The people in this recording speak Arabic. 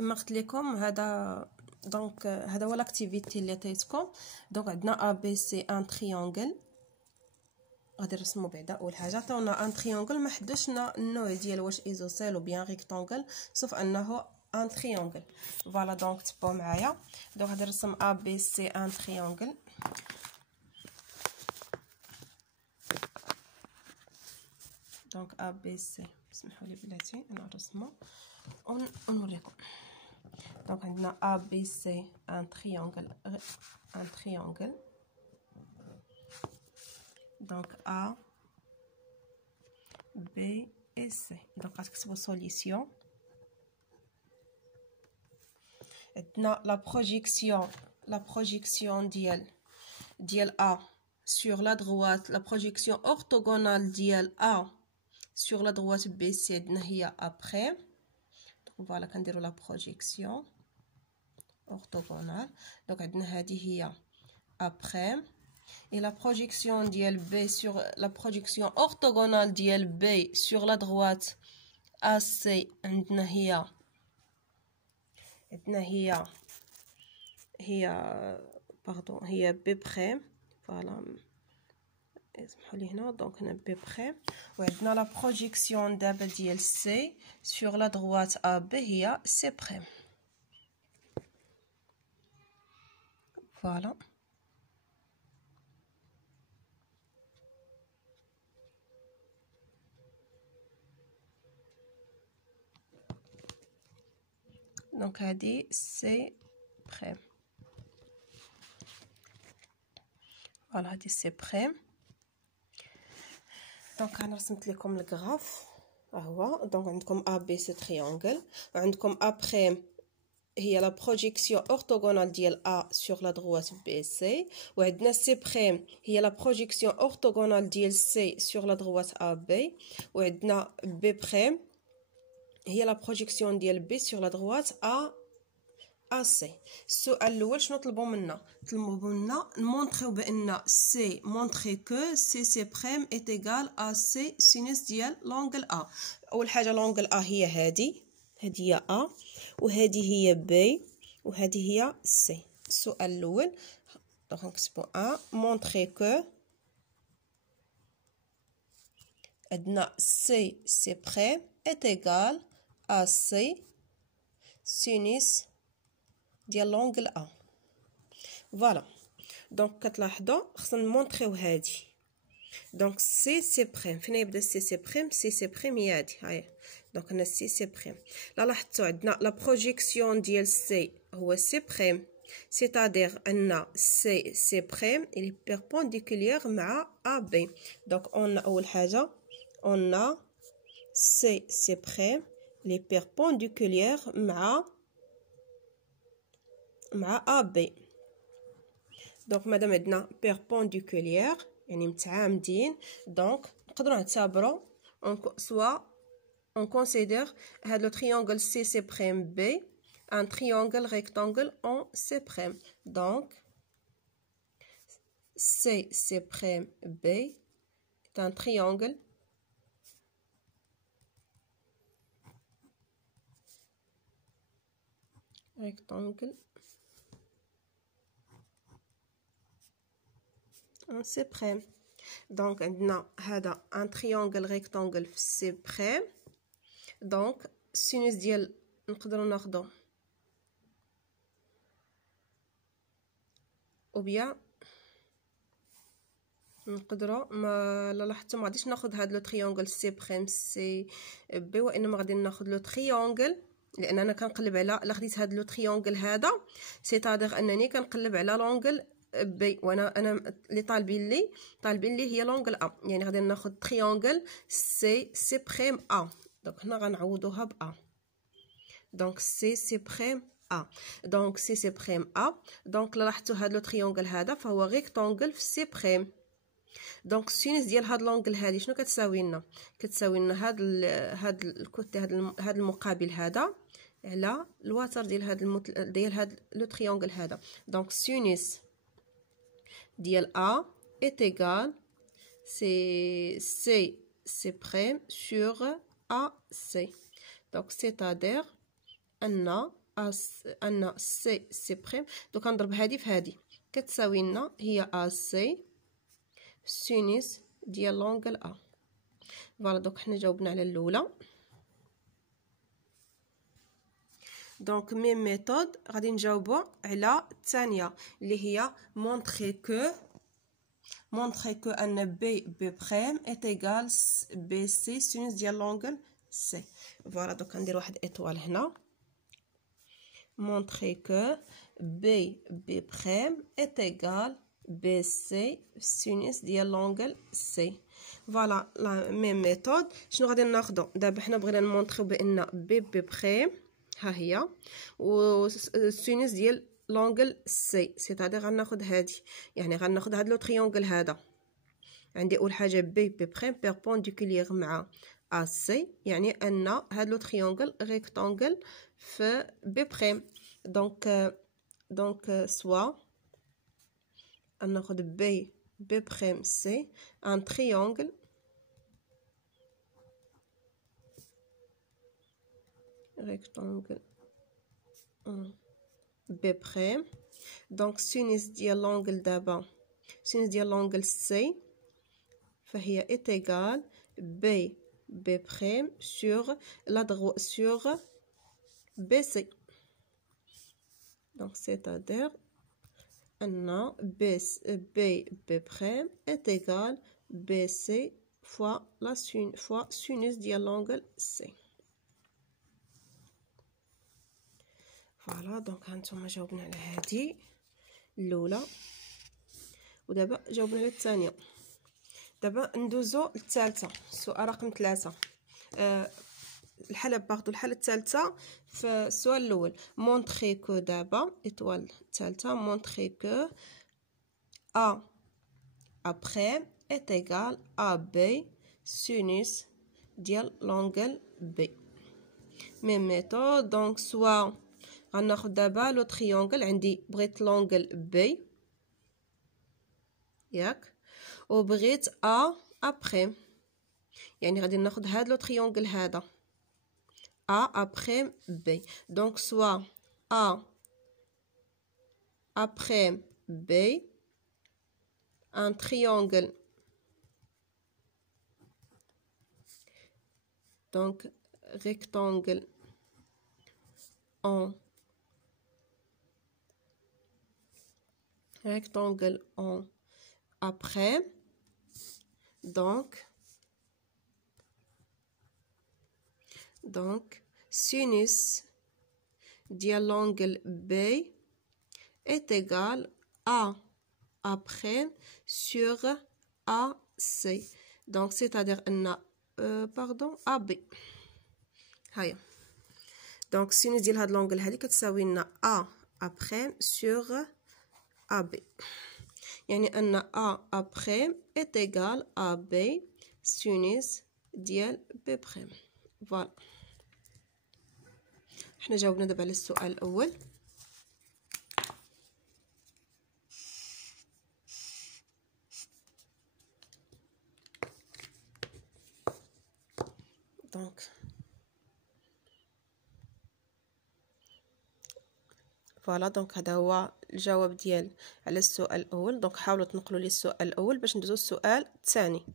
كما قلت لكم هذا دونك هذا هو لاكتيفيتي اللي عطيتكم. دونك عندنا ا بي سي ان تريونغل، غادي نرسمو بعدا. اول حاجه عطاونا ان تريونغل، ما حددناش النوع ديال واش ايزوسيل و بيان ريكتانغل، سوف انه ان تريونغل. فوالا دونك تبعوا معايا. دونك غادي نرسم ا بي سي ان تريونغل. دونك ا بي سي، اسمحوا لي بلاتي انا نرسمو ونوريكم. دونك عندنا ا بي سي ان تريونغل، دونك ا بي اي سي. دونك غتكتبوا سوليسيون. عندنا لا بروجيكسيون ديال ا sur la droite، la projection orthogonale ديال A sur la droite BC عندنا هي après. donc voilà كنديروا la projection orthogonale. donc عندنا هذه هي après et la projection ديال B sur la projection orthogonale ديال B sur la droite AC عندنا هي B près. فوالا اسمحوا لي هنا. دونك هنا بي بخي. وعندنا لا بروجيكسيون دابا ديال سي سور لا دروات ا بي هي سي بريم. فوالا دونك هادي سي بريم. فوالا هادي سي بريم. دونك انا رسمت لكم الغراف ها هو. دونك عندكم ا بي سي تريونغل، وعندكم ابري هي لا بروجيكسيون اورتوغونال ديال ا سور لا دروات بي سي، وعندنا سي بريم هي لا بروجيكسيون اورتوغونال ديال سي سور لا دروات ا بي، وعندنا بي بريم هي لا بروجيكسيون ديال بي سور لا دروات ا سي. السؤال الاول شنو طلبوا منا؟ نمونطريو بان سي مونطري كو سي بريم ايت ايغال ا سي سينوس ديال لونغل ا. اول حاجه لونغل ا هي هذه هي ا، وهذه هي بي، وهذه هي سي. السؤال الاول دونك نكتبوا ا مونطري كو عندنا سي بريم ايت ايغال ا سي سينوس ديال لونغل ا. فوالا دونك كتلاحظوا خصنا نمونطريو هادي. دونك سي بريم فين يبدا سي بريم؟ سي بريم هي هادي هاي. دونك هنا سي بريم. لا لاحظتوا عندنا لا بروجيكسيون ديال سي هو سي بريم، سيتادير ان سي بريم اللي بيربونديكولير مع ا بي. دونك اون اول حاجه اون سي بريم اللي بيربونديكولير مع ا بي. دونك مادام عندنا بيربونديكولير يعني متعامدين، دونك نقدروا نعتبروا سوا on considère هاد لو تريونغل سي بريم بي un triangle rectangle en C prime. Donc C prime B est un triangle rectangle en C prime. Donc عندنا هذا un triangle rectangle في C prime. donc sinus ديال نقدروا ناخذو او بيان نقدروا ما لاحظتوا ما غاديش ناخذ هذا لو تريونغل سي بريم سي بي، وانما غادي ناخذ لو تريونغل، لان انا كنقلب على لا خديت هذا لو تريونغل هذا سيتادير انني كنقلب على لونغل بي، وانا اللي طالبين لي هي لونغل ا، يعني غادي ناخذ تريونغل سي بريم ا. دونك هنا غنعوضوها ب ا. دونك سي بريم ا. دونك سي بريم ا. دونك لاحظتوا هذا لو تريونغل هذا فهو ريكتانغل في سي بريم. دونك السينوس ديال هاد لونغل هادي شنو كتساوي لنا؟ كتساوي لنا هاد الكوتي هاد المقابل هذا على الوتر ديال هاد لو تريونغل هذا. دونك سينوس ديال ا est égal c'est prime sur AC. donc c'est-à-dire ان ان سي بريم، دوك غنضرب هادي في هادي كتساوي لنا هي سي سينوس ديال لونغل فوالا. دوك حنا جاوبنا على الاولى. دونك ميم ميثود غادي نجاوبو على الثانيه اللي هي مونطري كو ان بي بريم est égal بي سي سينوس ديال لونغل سي. فوالا دوك غندير واحد ايطوال هنا. montrer que B prime est égal BC sinus ديال لونغل سي. فوالا لا ميم ميثود. شنو غادي ناخدو دابا؟ حنا بغينا نمونطريو بان بي بريم ها هي و سينوس ديال لونغل سي، سيتادير غناخد هادي، يعني غناخد هاد لو تريونغل هذا. عندي اول حاجه بي بريم بيربونديكولير مع AC، يعني ان هاد لو تريونغل ريكتانغل في بي بريم. دونك سوا ناخد بي بريم سي ان تريونغل ريكتانغل بي بريم. دونك سينوس ديال لونغل دابا سينوس ديال لونغل سي فهي est égal B prime sur la droite sur BC. Donc c'est-à-dire أن B prime est égal BC fois sinus ديال l'angle C. فوالا دونك هانتوما جاوبنا على هادي الاولى، ودابا جاوبنا على الثانيه. دابا ندوزو للثالثه، السؤال رقم 3. الحالة الثالثة في السؤال الأول. مونطري كو دابا إطوال الثالثة مونطري كو A après est égal à B sinus ديال لونغل B. ميم ميثود. دونك سوا غناخد دابا لو تريونغل، عندي بغيت لونغل B ياك وبغيت A après، يعني غادي ناخد هاد لو تريونغل هذا A après B. Donc soit A après B un triangle, donc rectangle en après, donc sinus dial l'angle B est égal à après sur AC. Donc c'est-à-dire AB. هيا donc sinus ديال هاد l'angle هادي كتساوي لنا A après sur AB، يعني أن A après est égal à B sinus ديال B prime. فوالا حنا جاوبنا دابا على السؤال الأول. دونك فوالا دونك هذا هو الجواب ديال على السؤال الأول. دونك حاولوا تنقلوا لي السؤال الأول باش ندوزو للسؤال الثاني.